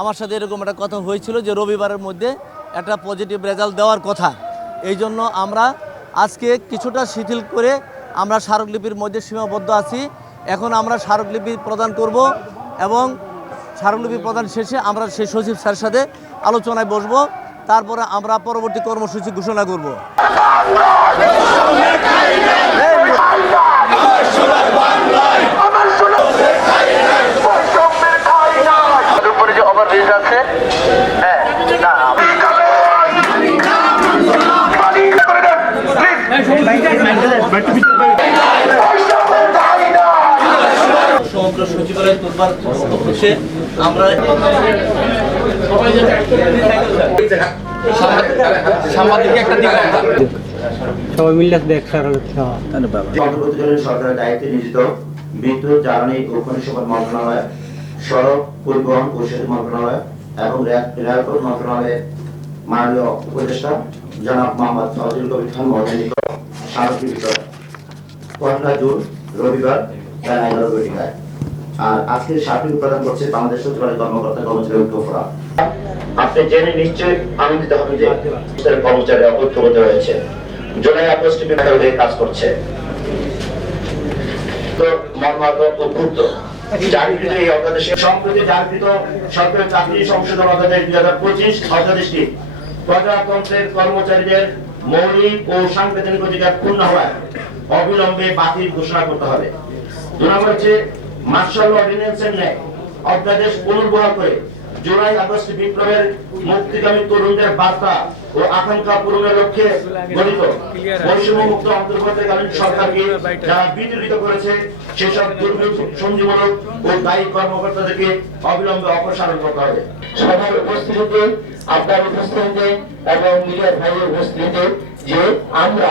আমার সাথে এরকম একটা কথা হয়েছিল যে রবিবারের মধ্যে একটা পজিটিভ রেজাল্ট দেওয়ার কথা। এই জন্য আমরা আজকে কিছুটা শিথিল করে আমরা স্মারকলিপির মধ্যে সীমাবদ্ধ আছি। এখন আমরা স্মারকলিপি প্রদান করব এবং স্মারকলিপি প্রদান শেষে আমরা সেই সচিব স্যারের সাথে আলোচনায় বসবো। তারপরে আমরা পরবর্তী কর্মসূচি ঘোষণা করব তার উপরে যে ওভার ব্রিজ আছে? হ্যাঁ না সমগ্র সচিবালয় তোলবার আমরা সবাই মিলে দেখ সারা খাওয়া অন্তর্বর্তীকালীন সরকারের দায়িত্বে নিয়োজিত বিদ্যুৎ জ্বালানি ও খনিজ সম্পদ মন্ত্রণালয় সড়ক পরিবহন ও সেতু মন্ত্রণালয় এবং রেলপথ মন্ত্রণালয়ের মাননীয় উপদেষ্টা জনাব মোহাম্মদ ফজল কবির খান মহোদয় নিকট স্মারকলিপিত পয়লা জুন, রবিবার, বেলা এগারো ঘটিকায়। আর আজকের স্মারকলিপি প্রদান করছে বাংলাদেশ সচিবালয় কর্মকর্তা কর্মচারী ঐক্য ফোরাম। আপনি জেনে নিশ্চয়ই আনন্দিত হবেন যে কর্মচারীরা ঐক্যবদ্ধ হয়েছে। জুলাই আগস্ট বিভাগের হয়ে কাজ করছে। তো মর্মাহত ও কর্মচারীদের মৌলিক ও সাংবিধানিক অধিকার পূর্ণ হওয়ায় অবিলম্বে বাতিল ঘোষণা করতে হবে। দু নম্বর হচ্ছে মার্শাল অর্ডিন্যান্সের ন্যায় অধ্যাদেশ পুনর্বহাল করে জুলাই আগস্ট বিপ্লবের মুক্তিগামী তরুণদের বার্তা ও আকাঙ্ক্ষা পূরণের লক্ষ্যে গঠিত। বৈষম্য মুক্ত অন্তর্বর্তীকালীন সরকারকে যারা বিতরিত করেছে, সেসব দুর্নীতি সঞ্জীবনক ও দায়ী কর্মকর্তাদেরকে অবিলম্বে অপসারণ করতে হবে। সবার উপস্থিতিতে আপনার উপস্থিতিতে এবং মিডিয়ার ভাইয়ের উপস্থিতিতে যে আমরা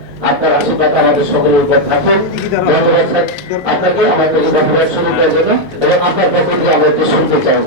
আপনার আশীর্বাদ আমাদের সকলের উপর থাকেন। আপনাকে আমাদের শুরু করার জন্য এবং আপনার কথা আমরা একটু শুনতে চাই।